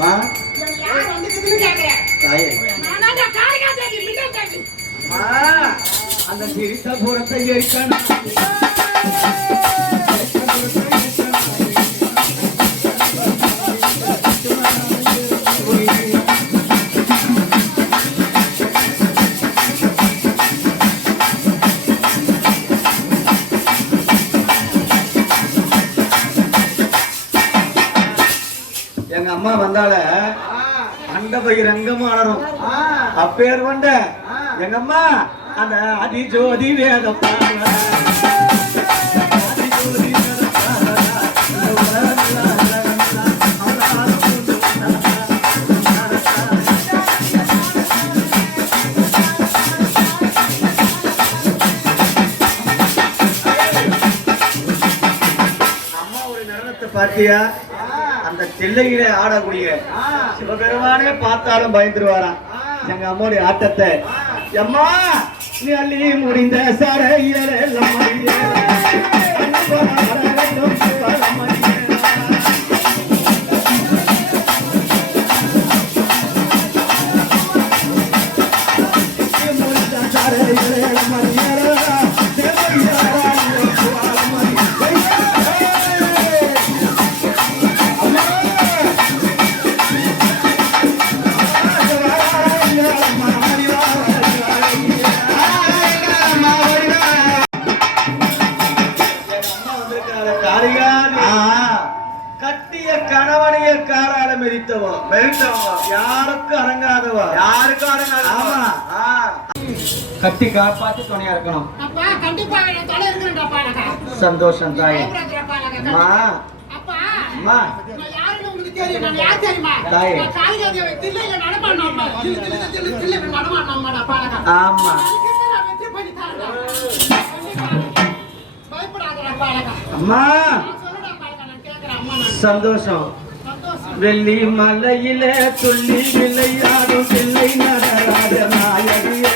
மா யார் வந்துக்குதுன்னு கேக்குறேன். தாயே நானா காளிகா தேவி மின்ன தேவி. அந்த சிரித்த புறத்தை ஏற்கணும். எங்க அம்மா வந்தால அந்த பகிரங்கமானரும் அப்பேர் கொண்ட எங்க அம்மா அந்த அதிஜோதி வேத அம்மா ஒரு நடனத்தை பார்த்தியா? அந்த தில்லையிலே ஆடக்கூடிய சிவபெருமானே பார்த்தாலும் பயந்துருவாராம் எங்க அம்மாவுடைய ஆட்டத்தை. அம்மா நீ அள்ளி முடிந்த சரையல கட்டிய கணவனைய காரால மெரித்தவா யாருக்கும் அடங்காதவா யாருக்கும் அடங்காதவா. கட்டி காப்பாத்தி துணையா இருக்கணும். அப்பா கண்டிப்பா என் தலை இருக்குறேன்டாப்பா எனக்கு. சந்தோஷம் தாயே. அம்மா அப்பா அம்மா நான் யாருன்னு உங்களுக்கு தெரியும். நான் யார் தெரியுமா? தாயே. நான் காளிகா தேவி தில்லையில நடமாடணும்மா. தில்லையில நடமாடணும்மாடா பாலகா. ஆமா நான் வெற்றி பண்ணி தரேன். பயப்படாதடா பாலகா. அம்மா சொல்லுடா பாலகா நான் கேக்குறேன் அம்மா நான். சந்தோஷம். சந்தோஷம். வெள்ளி மலையிலே துள்ளி விளையாடும் பிள்ளை நடராஜ நாயகியே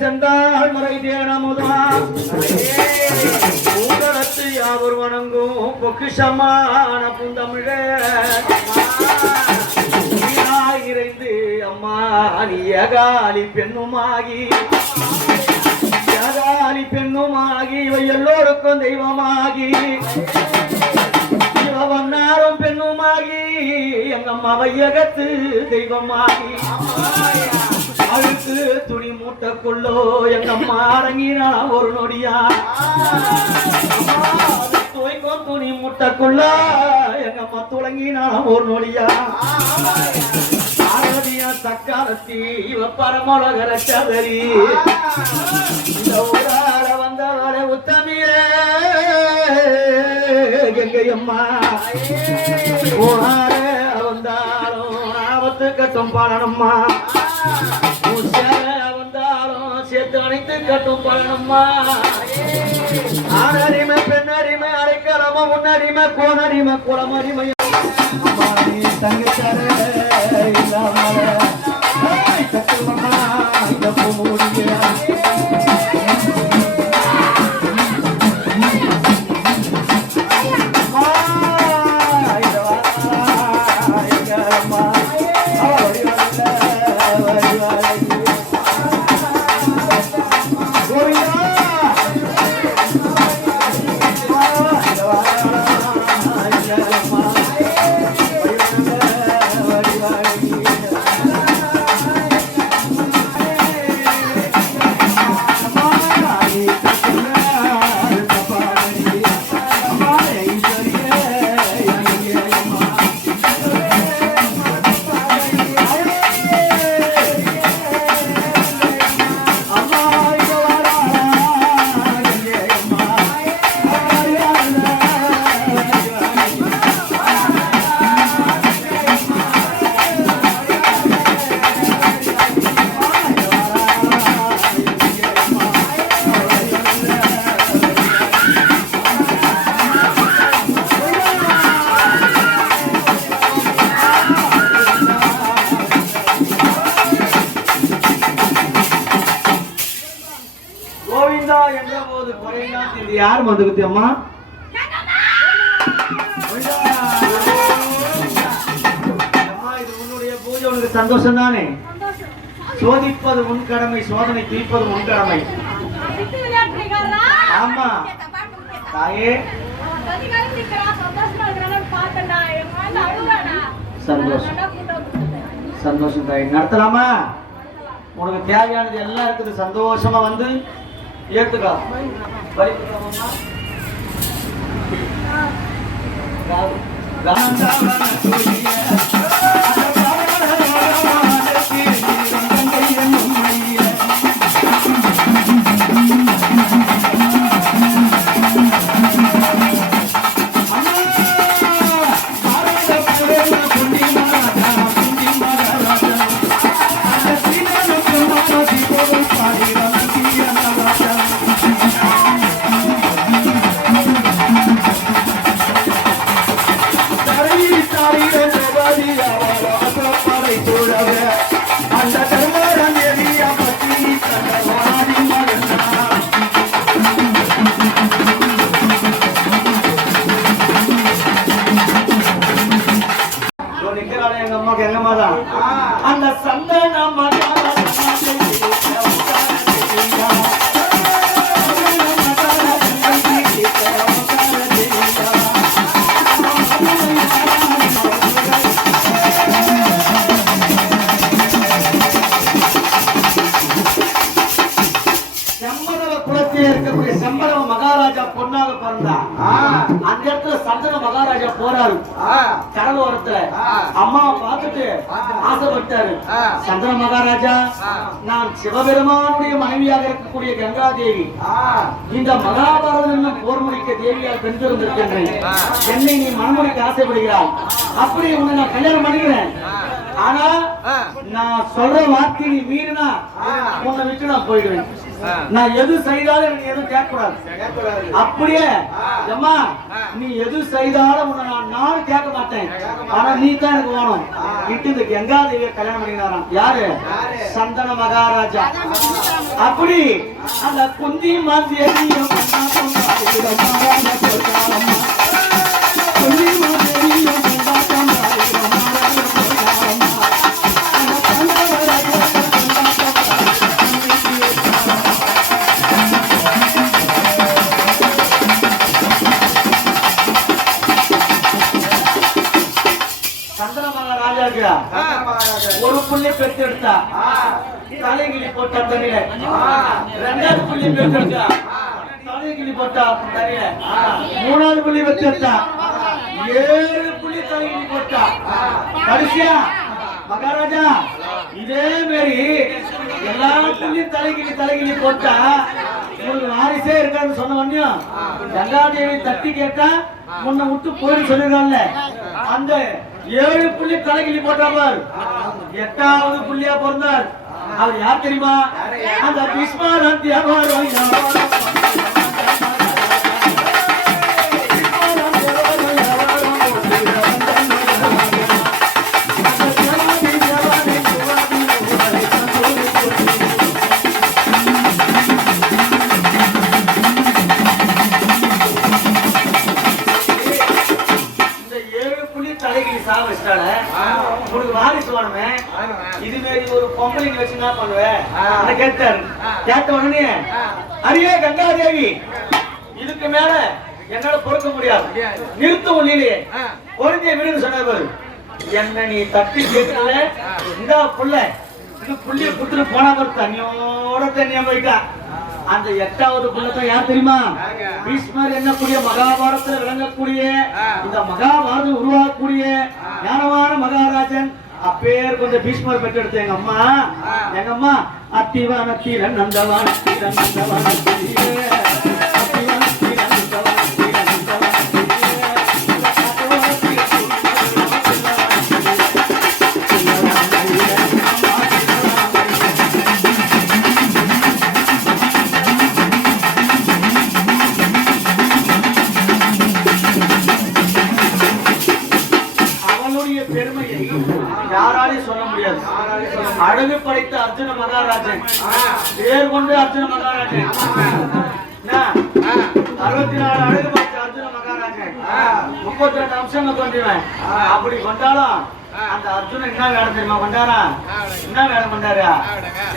சென்றால் முறை தேனமுதான் ஊடகத்து யாவர் வணங்கும் பொக்கிஷமான புந்தமிழே இறைந்து அம்மா நீ ஏகாலி பெண்ணுமாகி ஏகாலி பெண்ணுமாகி இவை எல்லோருக்கும் தெய்வமாகி இவன்னாரும் பெண்ணுமாகி எங்க அம்மா வையகத்து தெய்வமாகி அழுத்து துணி மூட்டைக்குள்ளோ எங்க அம்மா அடங்கினா ஒரு நொடியா துவைக்கும் துணி மூட்டைக்குள்ள எங்க அம்மா துளங்கினா ஒரு நொடியா ஆரதியா தக்காலத்தி இவ பரமோலகர சதரி இந்த ஊராட வந்தவரை உத்தமியே கங்கையம்மா ஊராட வந்தாலும் ஆபத்து கட்டும் பாடனம்மா வந்தாலும் சேர்த்து அனைத்து கட்டும் பழனம்மா. ஆணரிமை பெண்ணரிமை அரைக்கலம முன்னரிமை கோனரிமை குளமரிமை தங்கச்சார இல்லாம யார் வந்துக்குது அம்மா? அம்மா இது உன்னுடைய பூஜை, உனக்கு சந்தோஷம் தானே? சோதிப்பது உன் கடமை, சோதனை தீர்ப்பது உன் கடமை. ஆமா தாயே, சந்தோஷம் சந்தோஷம் தாயே. நடத்தலாமா? உனக்கு தேவையானது எல்லாம் இருக்குது, சந்தோஷமா வந்து ஏத்துக்கா. எங்க அம்மாக்கு எங்க அம்மா தான் அந்த சந்தன இருக்கக்கூடிய செம்பரவ மகாராஜா பொன்னாக பிறந்தா. அந்த இடத்துல சந்தன மகாராஜா போறாரு கடலோரத்துல. அம்மாவை பார்த்துட்டு ஆசைப்பட்டாரு. சந்தன மகாராஜா, நான் சிவபெருமானுடைய மனைவியாக இருக்கக்கூடிய கங்காதேவி, இந்த மகாபாரதம் போர் முடிக்க தேவியால் பெற்றிருந்திருக்கின்றேன். என்னை நீ மனமுடிக்க ஆசைப்படுகிறாய். அப்படி உன்னை நான் கல்யாணம் பண்ணிக்கிறேன். ஆனா நான் சொல்ற வார்த்தை நீ மீறினா உன்னை விட்டு நான் போயிடுவேன். நான் எது செய்தாலும் நீ எதுவும் கேட்கக்கூடாது. அப்படியே அம்மா, நீ எது செய்தாலும் உன்னை நான் கேட்க மாட்டேன். ஆனா நீ தான் எனக்கு வேணும். இட்டு இந்த கங்காதேவியை கல்யாணம் பண்ணினாராம். யாரு? சந்தன மகாராஜா. அப்படி அந்த குந்தி மாதேவியும் ஒரு புள்ளி பெற்று எடுத்தா தலைகிளி போட்டா தண்ணியில. ரெண்டாவது புள்ளி பெற்று எடுத்தா தலைகிளி போட்டா தண்ணியில. மூணாவது புள்ளி பெற்று எடுத்தா 7 புள்ளி தலைகிளி போட்டா. கடைசியா மகாராஜா இதே மாதிரி எல்லா புள்ளியும் தலைகிளி போட்டா உங்களுக்கு வாரிசே இருக்கான்னு சொன்ன உடனே கங்காதேவி தட்டி கேட்டா முன்ன விட்டு போயிட்டு சொல்லிருக்காங்கல்ல. அந்த 7 புள்ளி தலைகிளி போட்டார். 8வது புள்ளியா பிறந்தார். அவர் யார் தெரியுமா? அந்த பீஷ்மர் வியாபாரம். உனக்கு வாரிசு வேணுமே, இது மாதிரி ஒரு பொம்பளை வச்சு என்ன பண்ணுவேன் கேட்டாரு. கேட்ட உடனே அரியே கங்காதேவி, இதுக்கு மேல என்னால பொறுக்க முடியாது, நிறுத்தும் நீலே பொருந்திய விடுன்னு சொன்னாரு. என்ன நீ தட்டி கேட்கல, இந்த புள்ள இது புள்ளிய குத்துட்டு போனா ஒரு தண்ணியோட தண்ணியா போயிட்டா. அந்த 8வது புள்ளத்தை யார் தெரியுமா? பீஷ்மர் என்னக்கூடிய மகாபாரதத்துல விளங்கக்கூடிய இந்த மகாபாரதம் உருவாக்கக்கூடிய ஞானமான மகாராஜன். அப்பேர் கொஞ்சம் பீஷ்மர் பெற்றெடுத்த எங்க அம்மா அத்திவான தீரன் நந்தவான தீரன் நந்தவான யாராலையும் சொல்ல முடியாது. அழகு படைத்த அர்ஜுன மகாராஜன், பேர் கொண்டு அர்ஜுன மகாராஜன். 64 அழகு பார்த்து அர்ஜுன மகாராஜன் 32 அம்சங்களை கொண்டுவேன். அப்படி கொண்டாலும் அந்த அர்ஜுனன் என்ன வேலை தெரியுமா கொண்டாரா? என்ன வேலை கொண்டாரு?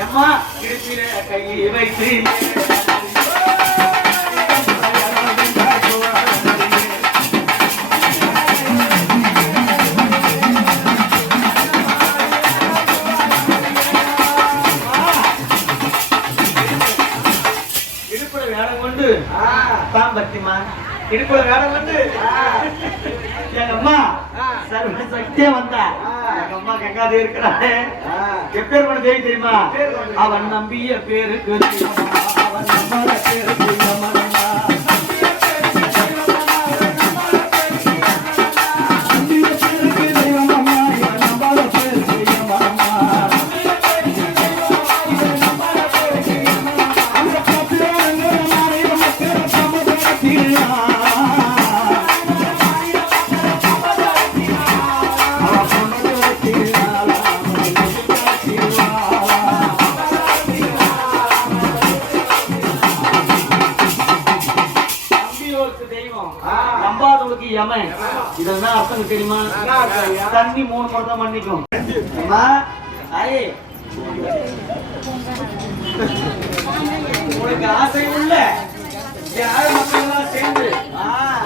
எம்மா இடுப்பில கை வைத்து இடுப்புல வேலை கொண்டு தான் பத்திமா இடுப்புல வேலை கொண்டு எங்க அம்மா சர்வ சக்தியா வந்தா. எங்க அம்மா கங்காதேவி இருக்கிறாரு. எப்பேற்பட்ட தேவி தெரியுமா? அவன் நம்பிய பேருக்கு அவன் நம்பாத பேருக்கு நம்பாதவளுக்கு யமன். இதெல்லாம் அர்த்தம் தெரியுமா? தண்ணி 3 முறை தான் மன்னிக்கும். உனக்கு ஆசை உள்ள யார் மக்கள் எல்லாம் சேர்ந்து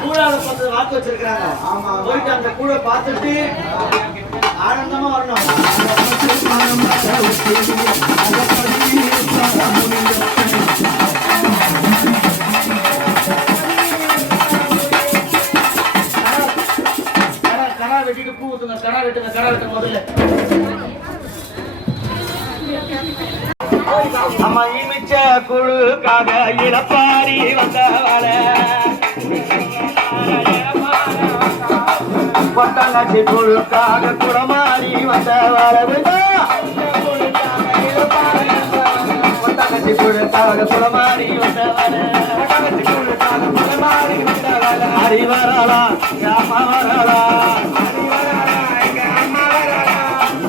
கூடாத பார்த்து வாக்கு வச்சிருக்காங்க. போயிட்டு அந்த கூட பார்த்துட்டு ஆனந்தமா வரணும். வெட்டிட்டு பூ ஊத்துங்க. கடா வெட்டுங்க முதல்ல. அம்மா இமிச்ச குழுக்காக இளப்பாரி வந்தவள கொட்டங்காட்சி குழுக்காக குடமாறி வந்தவள கொட்டங்காட்சி குழுக்காக குடமாறி வந்தவள ஹரி வரலா அம்மா வரலா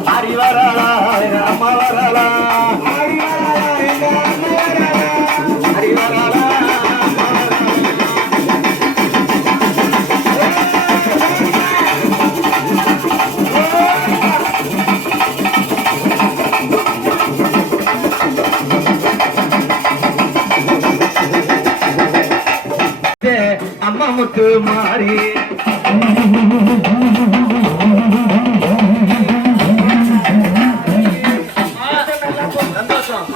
ஹரி வரலா அம்மா வரலா ஹரி வரலா. அம்மா முத்து மாறி சந்தோஷம்.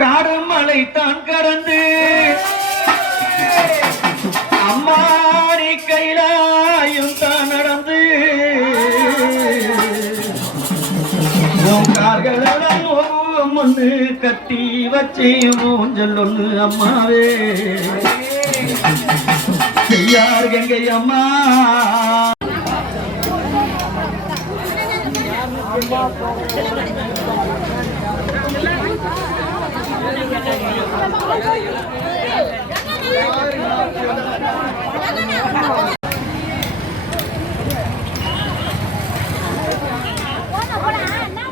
காடுமலை தான் கடந்து அம்மாடி கையிலாயும் தான் நடந்து கார்களெல்லாம் ஒன்று கட்டி வச்சு ஊஞ்சல் ஒன்று அம்மாவே செய்யார் கங்கை அம்மா.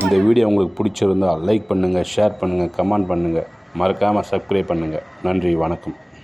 இந்த வீடியோ உங்களுக்கு பிடிச்சிருந்தால் லைக் பண்ணுங்கள், ஷேர் பண்ணுங்கள், கமெண்ட் பண்ணுங்கள், மறக்காமல் சப்ஸ்கிரைப் பண்ணுங்கள். நன்றி, வணக்கம்.